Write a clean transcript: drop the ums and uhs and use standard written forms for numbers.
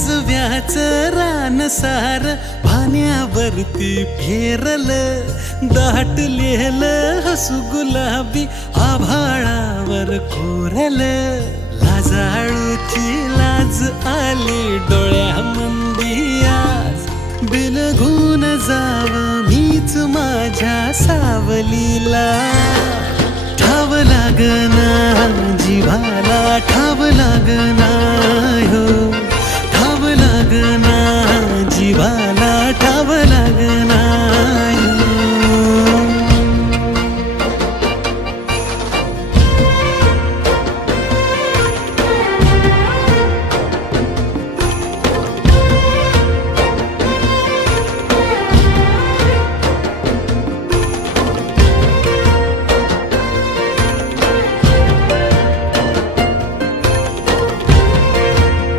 काजव्याच रान सार पाण्यावरती फेरलं दाटलेलं हसू गुलाबी आभाळावर कोरलं लाजाळूची लाज आली डोळ्यामंदी आज बिलगून जाव मीच माझ्या सावलीला ठाव लागना जीवाला ठाव लागना हो